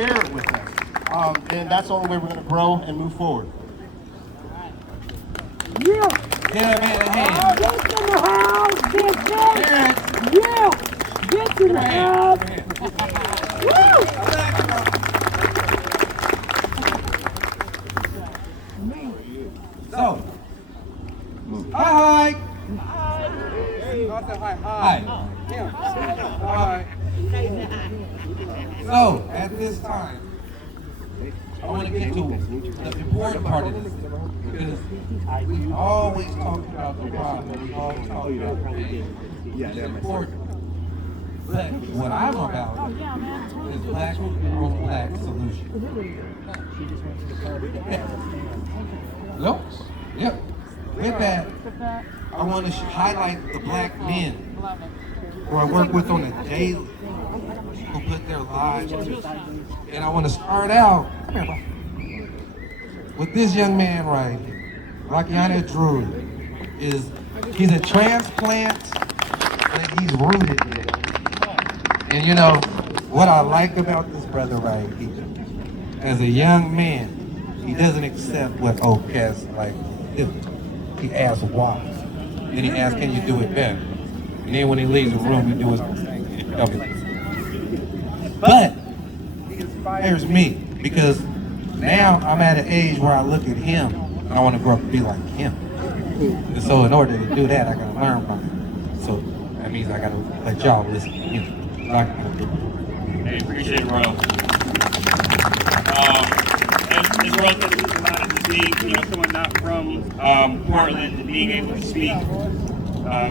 share it with us. And that's the only way we're going to grow and move forward. Yeah. Give that man a hand. Get in the house, get that. Yeah. Get in the house. Woo. So, hi. Hi. So, at this time, I want to get to the important part of this, because we always talk about the problem, we always talk about the pain. It's important. But what I'm about is black on black solution. Yep. With that, I want to highlight the black men who I work with on a daily, who put their lives into it. And I want to start out with this young man right here, Lakayana D. He's a transplant, but he's rooted in it. And you know, what I like about this brother right here, as a young man, he doesn't accept what old cats like do. He asks why. Then he asks, can you do it better? And then when he leaves the room, he does the same thing. But he inspires me, because now I'm at an age where I look at him and I want to grow up and be like him. And so in order to do that, I gotta learn from him. So that means I gotta let y'all listen to him. Hey, appreciate it, Royal. As Royal said, it's a lot to speak. You know, someone not from Portland and being able to speak.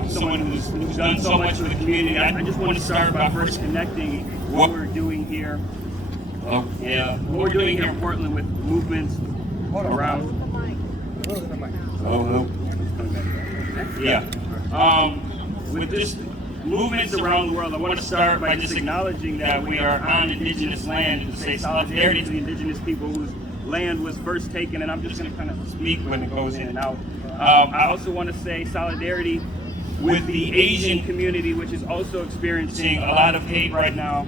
Someone who's done so much for the community. I just want to start by first connecting what we're doing here. What we're doing here in Portland with movements around. With this movements around the world, I want to start by just acknowledging that we are on indigenous land, and to say solidarity to the indigenous people whose land was first taken, and I'm just going to kind of speak when it goes in and out. I also want to say solidarity with the Asian community, which is also experiencing a lot of hate right now.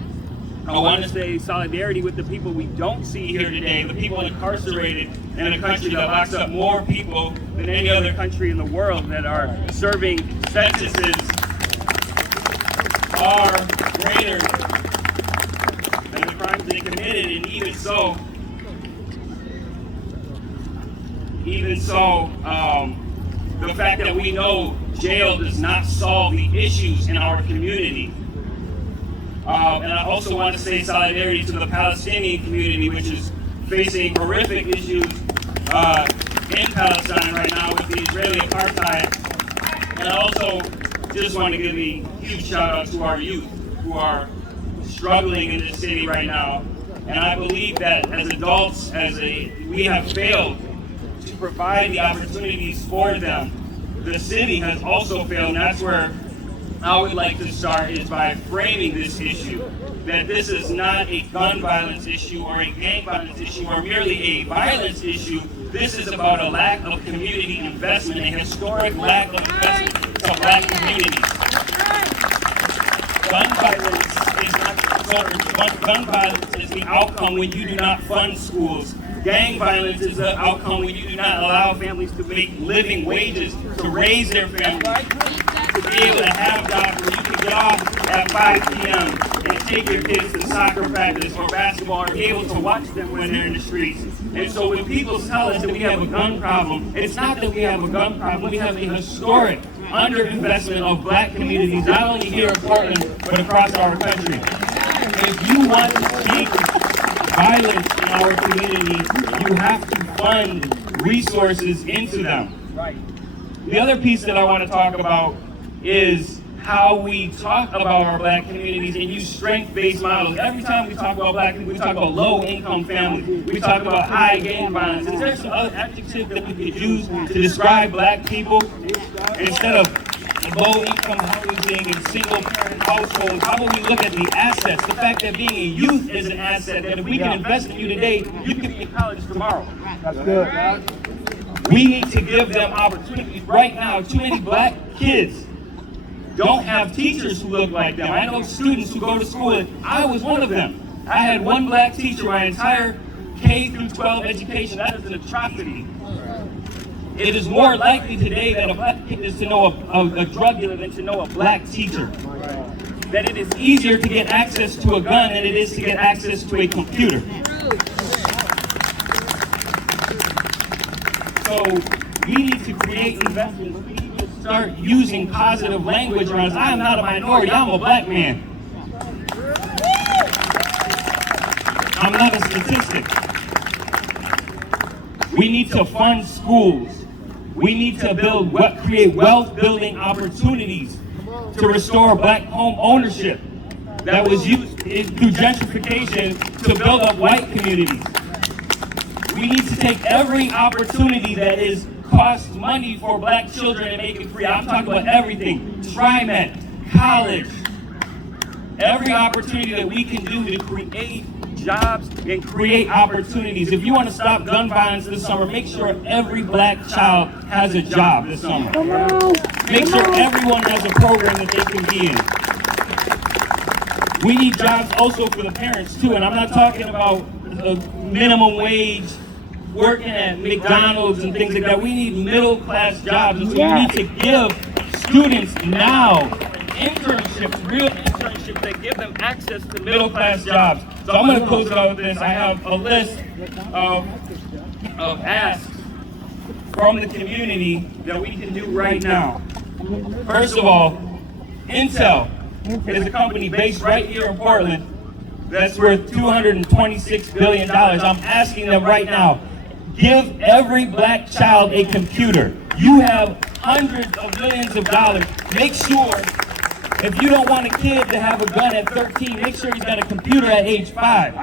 I want to say solidarity with the people we don't see here today, the people incarcerated in a country that locks up more people than any other country in the world, that are serving sentences far greater than the crimes they committed. And even so, the fact that we know jail does not solve the issues in our community. And I also want to say solidarity to the Palestinian community, which is facing horrific issues in Palestine right now with the Israeli apartheid. And I also just want to give a huge shout out to our youth who are struggling in this city right now. And I believe that as adults, we have failed to provide the opportunities for them. The city has also failed, and that's where I would like to start, is by framing this issue, that this is not a gun violence issue or a gang violence issue or merely a violence issue. This is about a lack of community investment, a historic lack of investment to black communities. Gun violence is not the result. Gun violence is the outcome when you do not fund schools. Gang violence is the outcome when you do not allow families to make living wages to raise their families, to be able to have jobs where you can get off at 5 p.m. and take your kids to soccer practice or basketball, or be able to watch them when they're in the streets. And so when people tell us that we have a gun problem, it's not that we have a gun problem, we have a historic underinvestment of black communities, not only here in Portland, but across our country. If you want to see violence in our community, you have to fund resources into them. The other piece that I want to talk about is how we talk about our black communities and use strength-based models. Every time we talk about black people, we talk about low-income families, we talk about high gang violence. Is there some other adjective that we could use to describe black people instead of low-income housing and single-parent households? How about we look at the assets, the fact that being a youth is an asset, that if we can invest in you today, you can be in college tomorrow. That's good. We need to give them opportunities. Right now, too many black kids don't have teachers who look like them. I know students who go to school, and I was one of them. I had one black teacher my entire K through 12 education. That is an atrocity. It is more likely today that a black kid is to know a drug dealer than to know a black teacher. That it is easier to get access to a gun than it is to get access to a computer. So we need to create investments. We need to start using positive language around us. I am not a minority, I'm a black man. I'm not a statistic. We need to fund schools. We need to create wealth building opportunities to restore black home ownership that was used through gentrification to build up white communities. We need to take every opportunity that costs money for black children and make it free. I'm talking about everything. TriMet, college, every opportunity that we can do to create jobs and create opportunities. If you want to stop gun violence this summer, make sure every black child has a job this summer. Make sure everyone has a program that they can be in. We need jobs also for the parents too, and I'm not talking about minimum wage, working at McDonald's and things like that. We need middle class jobs, and so we need to give students now internships, real internships that give them access to middle class jobs. So I'm going to close it out with this. I have a list of asks from the community that we can do right now. First of all, Intel is a company based right here in Portland that's worth $226 billion. I'm asking them right now, give every black child a computer. You have hundreds of millions of dollars. Make sure, if you don't want a kid to have a gun at 13, make sure he's got a computer at age 5.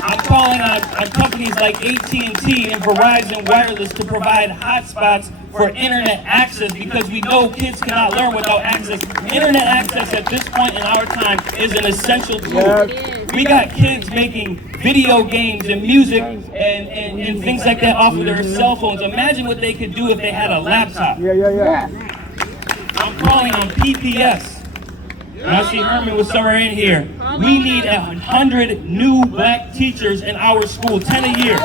I'm calling on companies like AT&T and Verizon Wireless to provide hotspots for internet access, because we know kids cannot learn without access. Internet access at this point in our time is an essential tool. We got kids making video games and music and things like that off of their cell phones. Imagine what they could do if they had a laptop. I'm calling on PPS. And I see Herman was somewhere in here. We need 100 new black teachers in our school, 10 a year.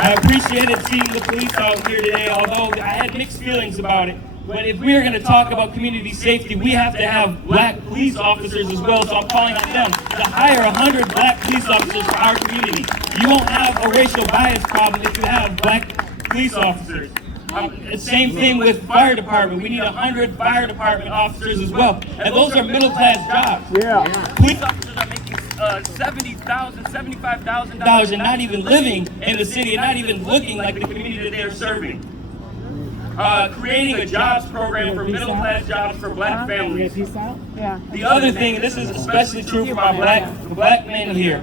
I appreciated seeing the police out here today, although I had mixed feelings about it. But if we're going to talk about community safety, we have to have black police officers as well. So I'm calling on them to hire 100 black police officers for our community. You won't have a racial bias problem if you have black police officers. Same thing with fire department. We need 100 fire department officers as well. And those are middle class jobs. Police officers are making $70,000, $75,000 and not even living in the city and not even looking like the community that they're serving. Creating a jobs program for middle class jobs for black families. The other thing, and this is especially true for my black men here,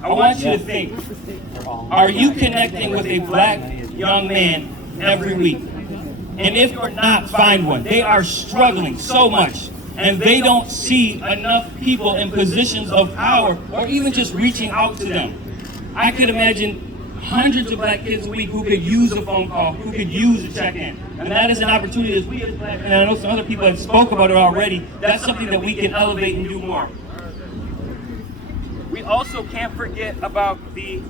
I want you to think, are you connecting with a black young man every week? And if you're not, find one. They are struggling so much, and they don't see enough people in positions of power or even just reaching out to them. I could imagine hundreds of black kids a week who could use a phone call, who could use a check-in. And that is an opportunity as we as black men, and I know some other people have spoke about it already, that's something that we can elevate and do more. We also can't forget about the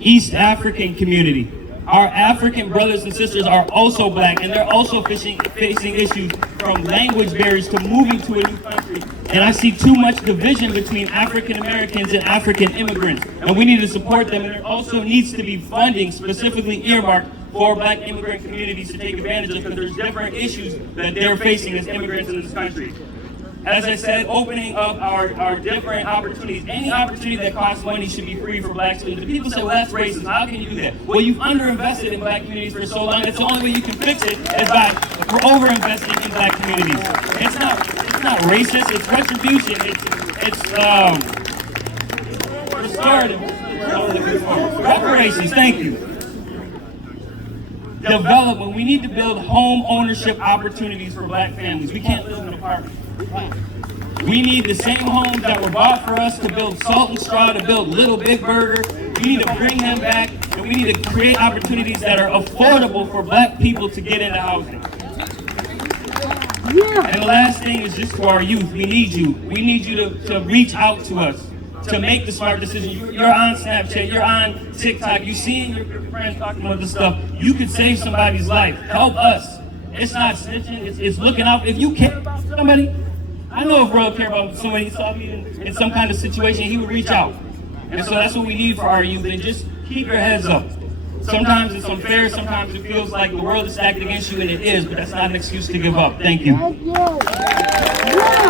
East African community. Our African brothers and sisters are also black, and they're also facing issues from language barriers to moving to a new country. And I see too much division between African Americans and African immigrants, and we need to support them. And there also needs to be funding specifically earmarked for black immigrant communities to take advantage of, because there's different issues that they're facing as immigrants in this country. As I said, opening up our different opportunities. Any opportunity that costs money should be free for black students. People say, well, that's racist. How can you do that? Well, you've underinvested in black communities for so long. That's the only way you can fix it is by overinvesting in black communities. It's not racist. It's retribution. It's restorative. Reparations. Thank you. Development. We need to build home ownership opportunities for black families. We can't live in apartments. We need the same homes that were bought for us to build Salt and Straw, to build Little Big Burger. We need to bring them back, and we need to create opportunities that are affordable for black people to get into housing. Yeah. And the last thing is just for our youth. We need you. We need you to reach out to us, to make the smart decision. You're on Snapchat, you're on TikTok, you're seeing your friends talking about this stuff. You could save somebody's life. Help us. It's not snitching, it's looking out. If you care about somebody, I know if Royal care about somebody, he saw me in some kind of situation, he would reach out. And so that's what we need for our youth. And just keep your heads up. Sometimes it's unfair, sometimes it feels like the world is stacked against you, and it is, but that's not an excuse to give up. Thank you. Thank you. Yeah.